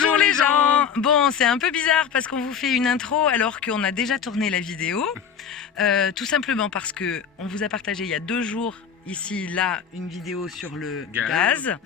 Bonjour les gens. Bon, c'est un peu bizarre parce qu'on vous fait une intro alors qu'on a déjà tourné la vidéo. Tout simplement parce que on vous a partagé il y a 2 jours, ici, là, une vidéo sur le gaz.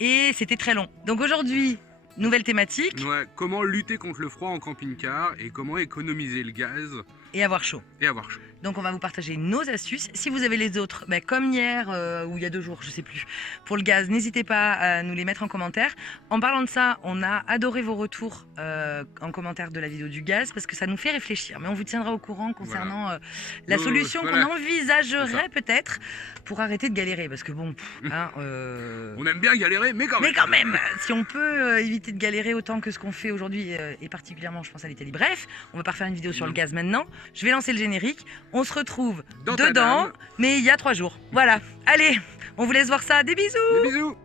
Et c'était très long. Donc aujourd'hui, nouvelle thématique. Ouais, comment lutter contre le froid en camping-car et comment économiser le gaz Et avoir chaud. chaud. Donc on va vous partager nos astuces. Si vous avez les autres, comme hier ou il y a 2 jours, je sais plus, pour le gaz, n'hésitez pas à nous les mettre en commentaire. En parlant de ça, on a adoré vos retours en commentaire de la vidéo du gaz parce que ça nous fait réfléchir. Mais on vous tiendra au courant concernant la solution qu'on envisagerait peut-être pour arrêter de galérer. Parce que bon, on aime bien galérer, mais quand même. Mais quand même, si on peut éviter de galérer autant que ce qu'on fait aujourd'hui, et particulièrement je pense à l'Italie. Bref, on va pas refaire une vidéo sur le gaz maintenant. Je vais lancer le générique. On se retrouve dedans, mais il y a 3 jours. Voilà, allez, on vous laisse voir ça. Des bisous. Des bisous.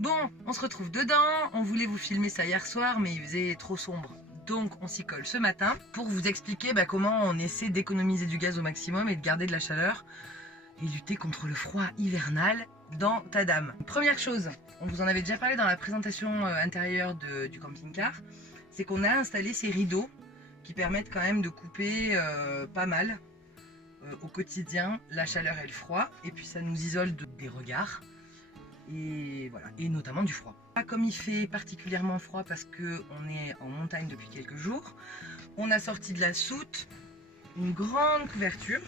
Bon, on se retrouve dedans. On voulait vous filmer ça hier soir, mais il faisait trop sombre. Donc on s'y colle ce matin pour vous expliquer comment on essaie d'économiser du gaz au maximum et de garder de la chaleur et lutter contre le froid hivernal dans Tadam. Première chose, on vous en avait déjà parlé dans la présentation intérieure du camping-car, c'est qu'on a installé ces rideaux qui permettent quand même de couper pas mal au quotidien la chaleur et le froid, et puis ça nous isole des regards. Et voilà, et notamment du froid. Comme il fait particulièrement froid parce qu'on est en montagne depuis quelques jours, on a sorti de la soute une grande couverture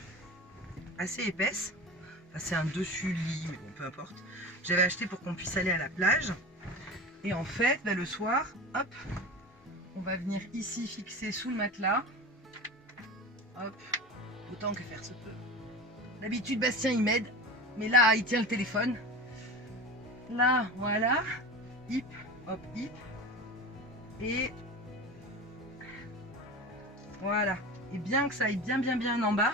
assez épaisse. Enfin, c'est un dessus-lit, mais bon, peu importe. J'avais acheté pour qu'on puisse aller à la plage. Et en fait, le soir, hop, on va venir ici fixer sous le matelas. Hop, autant que faire se peut. D'habitude, Bastien il m'aide, mais là, il tient le téléphone. Là, voilà, hip, hop, hip, et voilà. Et bien que ça aille bien en bas,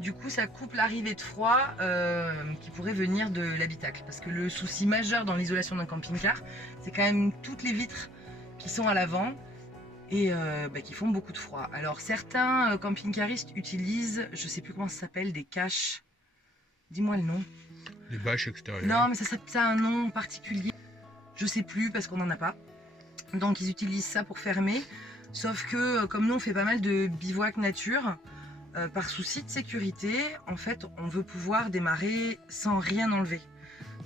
du coup ça coupe l'arrivée de froid qui pourrait venir de l'habitacle. Parce que le souci majeur dans l'isolation d'un camping-car, c'est quand même toutes les vitres qui sont à l'avant et qui font beaucoup de froid. Alors certains camping-caristes utilisent, je sais plus comment ça s'appelle, des caches. Dis-moi le nom. Des bâches extérieures. Non, mais ça a un nom particulier. Je sais plus parce qu'on n'en a pas. Donc ils utilisent ça pour fermer. Sauf que comme nous on fait pas mal de bivouac nature, par souci de sécurité, en fait on veut pouvoir démarrer sans rien enlever.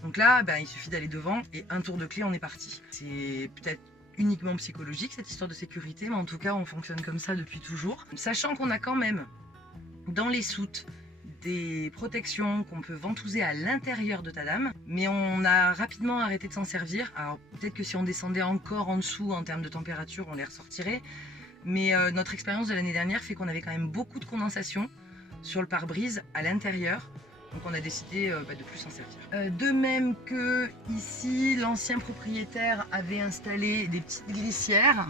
Donc là, il suffit d'aller devant et un tour de clé, on est parti. C'est peut-être uniquement psychologique cette histoire de sécurité, mais en tout cas on fonctionne comme ça depuis toujours. Sachant qu'on a quand même dans les soutes des protections qu'on peut ventouser à l'intérieur de Tadam, mais on a rapidement arrêté de s'en servir. Alors peut-être que si on descendait encore en dessous en termes de température, on les ressortirait, mais notre expérience de l'année dernière fait qu'on avait quand même beaucoup de condensation sur le pare-brise à l'intérieur, donc on a décidé de plus s'en servir. De même que ici, l'ancien propriétaire avait installé des petites glissières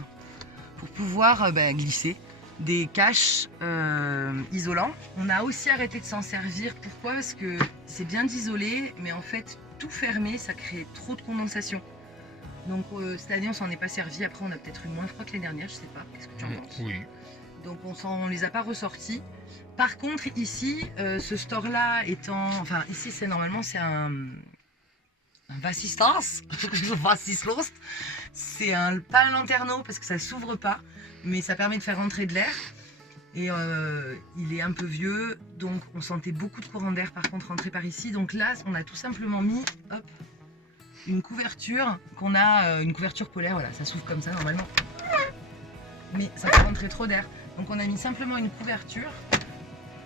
pour pouvoir glisser des caches isolants. On a aussi arrêté de s'en servir. Pourquoi? Parce que c'est bien d'isoler, mais en fait tout fermé ça crée trop de condensation. Donc cette année on s'en est pas servi. Après on a peut-être eu moins froid que l'année dernière, je sais pas, qu'est-ce que tu en penses? Oui. Donc on les a pas ressortis. Par contre ici, ce store là étant, enfin ici c'est normalement c'est un Vassistance, c'est pas un lanterneau parce que ça s'ouvre pas, mais ça permet de faire rentrer de l'air. Et il est un peu vieux, donc on sentait beaucoup de courant d'air par contre rentrer par ici. Donc là, on a tout simplement mis une couverture une couverture polaire, voilà, ça s'ouvre comme ça normalement. Mais ça peut rentrer trop d'air. Donc on a mis simplement une couverture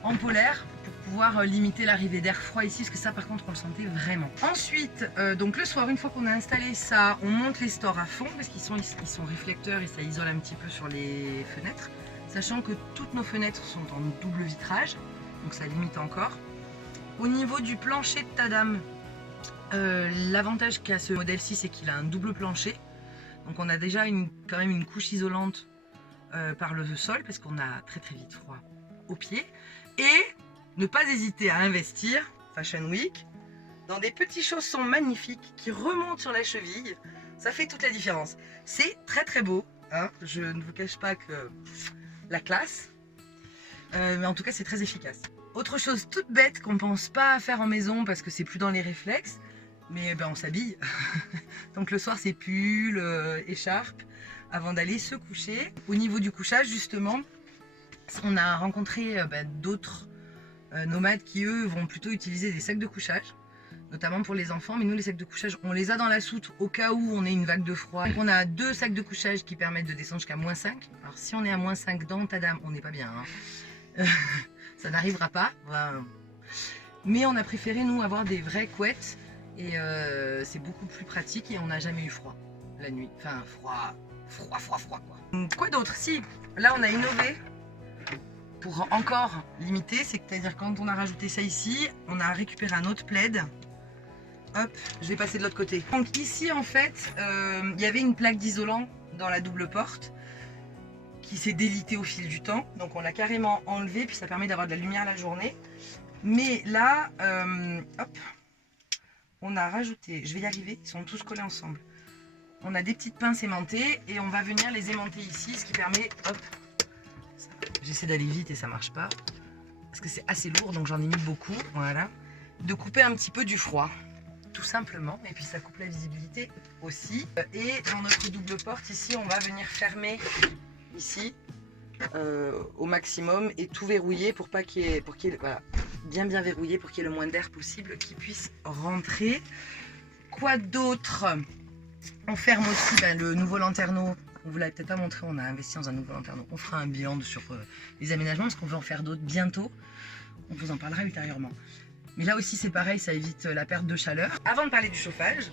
en polaire pour pouvoir limiter l'arrivée d'air froid ici, parce que ça par contre on le sentait vraiment. Ensuite, donc le soir, une fois qu'on a installé ça, on monte les stores à fond parce qu'ils sont réflecteurs et ça isole un petit peu sur les fenêtres, sachant que toutes nos fenêtres sont en double vitrage, donc ça limite encore. Au niveau du plancher de Tadam, l'avantage qu'a ce modèle-ci, c'est qu'il a un double plancher, donc on a déjà quand même une couche isolante par le sol parce qu'on a très vite froid aux pieds. Et ne pas hésiter à investir, Fashion Week, dans des petits chaussons magnifiques qui remontent sur la cheville. Ça fait toute la différence. C'est très beau, hein. Je ne vous cache pas que la classe. Mais en tout cas, c'est très efficace. Autre chose toute bête qu'on ne pense pas faire en maison parce que c'est plus dans les réflexes, mais ben, on s'habille. Donc le soir, c'est pull, écharpe, avant d'aller se coucher. Au niveau du couchage, justement, on a rencontré d'autres nomades qui, eux, vont plutôt utiliser des sacs de couchage, notamment pour les enfants. Mais nous, les sacs de couchage, on les a dans la soute au cas où on ait une vague de froid. Donc on a 2 sacs de couchage qui permettent de descendre jusqu'à -5. Alors si on est à -5 dans Tadam, on n'est pas bien, hein. Ça n'arrivera pas. Mais on a préféré, nous, avoir des vraies couettes. Et c'est beaucoup plus pratique et on n'a jamais eu froid la nuit. Enfin, froid quoi. Quoi d'autre? Si, là on a innové pour encore limiter. C'est-à-dire quand on a rajouté ça ici, on a récupéré un autre plaid. Hop, je vais passer de l'autre côté. Donc ici, en fait, il y avait une plaque d'isolant dans la double porte qui s'est délitée au fil du temps. Donc on l'a carrément enlevé, puis ça permet d'avoir de la lumière la journée. Mais là, hop, on a rajouté, je vais y arriver, ils sont tous collés ensemble. On a des petites pinces aimantées et on va venir les aimanter ici, ce qui permet, hop, j'essaie d'aller vite et ça marche pas, parce que c'est assez lourd, donc j'en ai mis beaucoup, voilà, de couper un petit peu du froid. Tout simplement, et puis ça coupe la visibilité aussi. Et dans notre double porte ici, on va venir fermer ici au maximum et tout verrouiller pour pas qu'il y ait, voilà, bien verrouillé pour qu'il y ait le moins d'air possible qui puisse rentrer. Quoi d'autre? On ferme aussi le nouveau lanterneau. On vous l'avait peut-être pas montré, on a investi dans un nouveau lanterneau. On fera un bilan sur les aménagements parce qu'on veut en faire d'autres bientôt. On vous en parlera ultérieurement. Mais là aussi c'est pareil, ça évite la perte de chaleur. Avant de parler du chauffage,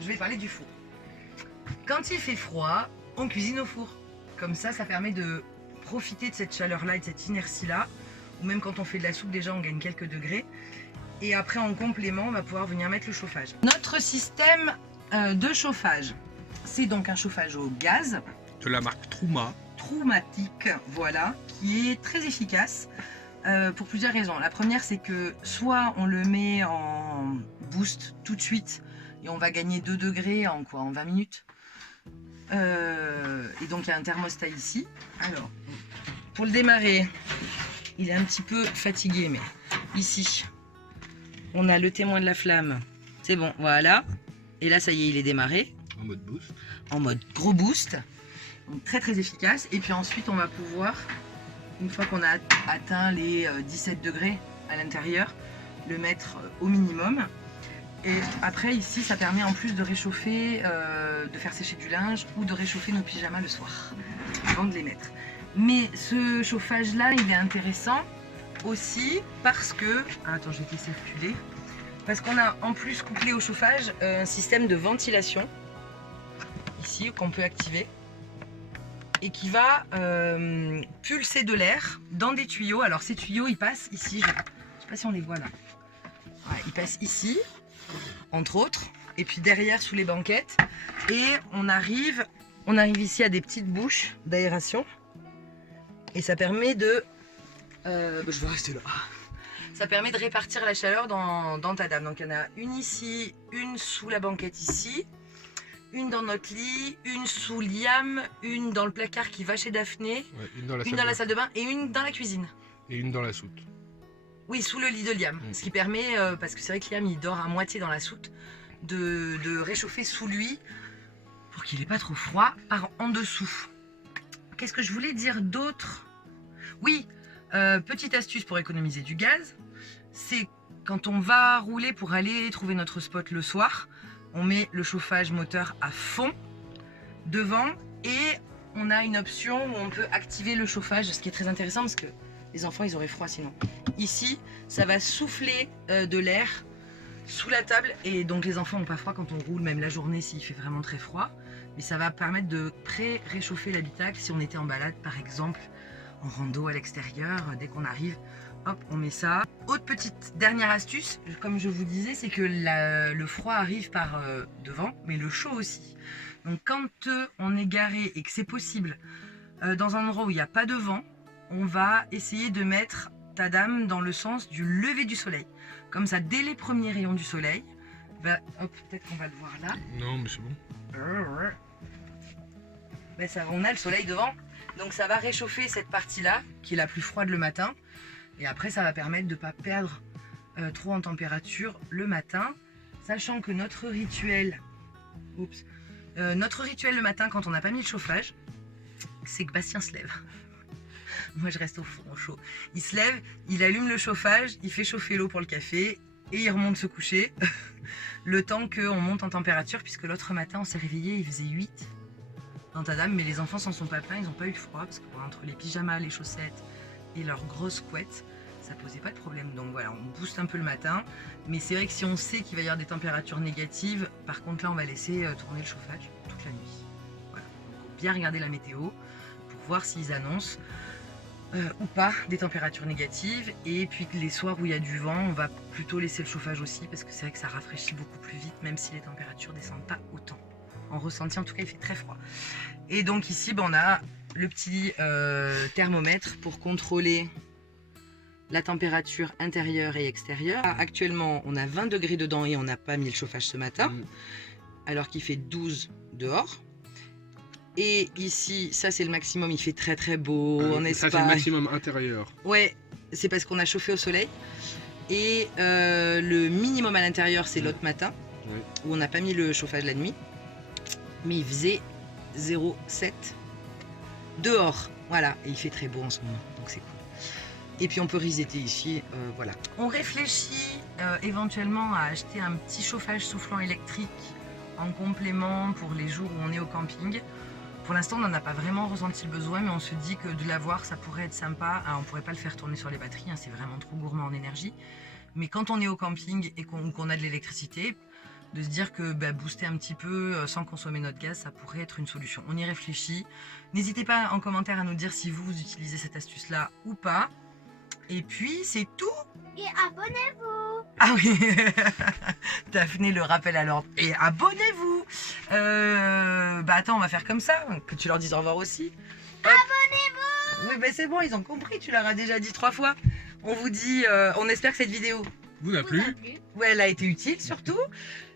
je vais parler du four. Quand il fait froid, on cuisine au four. Comme ça permet de profiter de cette chaleur-là et de cette inertie-là. Ou même quand on fait de la soupe, déjà on gagne quelques degrés. Et après en complément, on va pouvoir venir mettre le chauffage. Notre système de chauffage, c'est donc un chauffage au gaz. De la marque Trouma. Troumatique, voilà, qui est très efficace. Pour plusieurs raisons. La première, c'est que soit on le met en boost tout de suite et on va gagner 2 degrés en 20 minutes. Et donc il y a un thermostat ici. Alors, pour le démarrer, il est un petit peu fatigué, mais ici, on a le témoin de la flamme. C'est bon, voilà. Et là, ça y est, il est démarré. En mode boost. En mode gros boost. Donc très très efficace. Et puis ensuite, on va pouvoir, une fois qu'on a atteint les 17 degrés à l'intérieur, le mettre au minimum. Et après ici, ça permet en plus de réchauffer, de faire sécher du linge ou de réchauffer nos pyjamas le soir avant de les mettre. Mais ce chauffage là, il est intéressant aussi parce que, attends, je vais te laisser reculer, parce qu'on a en plus couplé au chauffage un système de ventilation ici qu'on peut activer et qui va pulser de l'air dans des tuyaux. Alors ces tuyaux, ils passent ici, je ne sais pas si on les voit là. Ouais, ils passent ici, entre autres, et puis derrière sous les banquettes. Et on arrive ici à des petites bouches d'aération. Et ça permet de... je vais rester là. Ça permet de répartir la chaleur dans ta dame. Donc il y en a une ici, une sous la banquette ici, une dans notre lit, une sous Liam, une dans le placard qui va chez Daphné, Ouais, une dans la salle de bain et une dans la cuisine. Et une dans la soute. Oui, sous le lit de Liam. Ce qui permet, parce que c'est vrai que Liam il dort à moitié dans la soute, de réchauffer sous lui pour qu'il n'ait pas trop froid par en dessous. Qu'est-ce que je voulais dire d'autre? Oui, petite astuce pour économiser du gaz, c'est quand on va rouler pour aller trouver notre spot le soir, on met le chauffage moteur à fond devant et on a une option où on peut activer le chauffage, ce qui est très intéressant parce que les enfants ils auraient froid sinon. Ici, ça va souffler de l'air sous la table et donc les enfants n'ont pas froid quand on roule, même la journée s'il fait vraiment très froid. Mais ça va permettre de pré-réchauffer l'habitacle si on était en balade par exemple, en rando à l'extérieur, dès qu'on arrive, hop, on met ça. Autre petite dernière astuce, comme je vous disais, c'est que le froid arrive par devant, mais le chaud aussi. Donc quand on est garé et que c'est possible, dans un endroit où il n'y a pas de vent, on va essayer de mettre ta dame dans le sens du lever du soleil. Comme ça, dès les premiers rayons du soleil, hop, peut-être qu'on va le voir là. Non, mais c'est bon. ben on a le soleil devant. Donc ça va réchauffer cette partie-là, qui est la plus froide le matin. Et après, ça va permettre de ne pas perdre trop en température le matin. Sachant que notre rituel le matin, quand on n'a pas mis le chauffage, c'est que Bastien se lève. Moi, je reste au fond, au chaud. Il se lève, il allume le chauffage, il fait chauffer l'eau pour le café et il remonte se coucher. Le temps qu'on monte en température, puisque l'autre matin, on s'est réveillé, il faisait 8 dans ta dame. Mais les enfants s'en sont pas plaints, ils n'ont pas eu de froid, parce qu'entre les pyjamas, les chaussettes et leurs grosses couettes, ça posait pas de problème. Donc voilà, on booste un peu le matin. Mais c'est vrai que si on sait qu'il va y avoir des températures négatives, par contre là, on va laisser tourner le chauffage toute la nuit. Voilà. Donc bien regarder la météo pour voir s'ils annoncent ou pas des températures négatives. Et puis les soirs où il y a du vent, on va plutôt laisser le chauffage aussi, parce que c'est vrai que ça rafraîchit beaucoup plus vite, même si les températures descendent pas autant. En ressenti, en tout cas, il fait très froid. Et donc ici, on a le petit thermomètre pour contrôler la température intérieure et extérieure. Actuellement, on a 20 degrés dedans et on n'a pas mis le chauffage ce matin, alors qu'il fait 12 dehors. Et ici, ça c'est le maximum, il fait très très beau en Espagne. Ça c'est le maximum intérieur. Ouais, c'est parce qu'on a chauffé au soleil. Et le minimum à l'intérieur, c'est l'autre matin, où on n'a pas mis le chauffage la nuit. Mais il faisait 0,7 dehors. Voilà, et il fait très beau en ce moment, donc c'est cool. Et puis on peut resetter ici, voilà. On réfléchit éventuellement à acheter un petit chauffage soufflant électrique en complément pour les jours où on est au camping. Pour l'instant, on n'en a pas vraiment ressenti le besoin, mais on se dit que de l'avoir, ça pourrait être sympa. Alors, on ne pourrait pas le faire tourner sur les batteries, hein, c'est vraiment trop gourmand en énergie. Mais quand on est au camping et qu'on a de l'électricité, de se dire que booster un petit peu sans consommer notre gaz, ça pourrait être une solution. On y réfléchit. N'hésitez pas en commentaire à nous dire si vous utilisez cette astuce-là ou pas. Et puis, c'est tout. Et abonnez-vous. Ah oui, Daphné le rappelle à l'ordre. Et abonnez-vous. Attends, on va faire comme ça, que tu leur dises au revoir aussi. Abonnez-vous. Oui, c'est bon, ils ont compris, tu leur as déjà dit 3 fois. On vous dit, on espère que cette vidéo Vous a plu. ouais, elle a été utile surtout.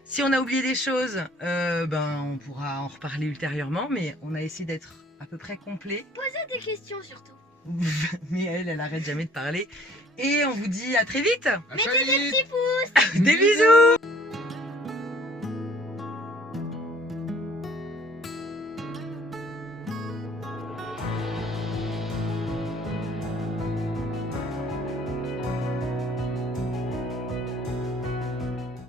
Si on a oublié des choses, on pourra en reparler ultérieurement, mais on a essayé d'être à peu près complet. Posez des questions surtout. Mais elle arrête jamais de parler. Et on vous dit à très vite. À très vite. Petits pouces. Des bisous.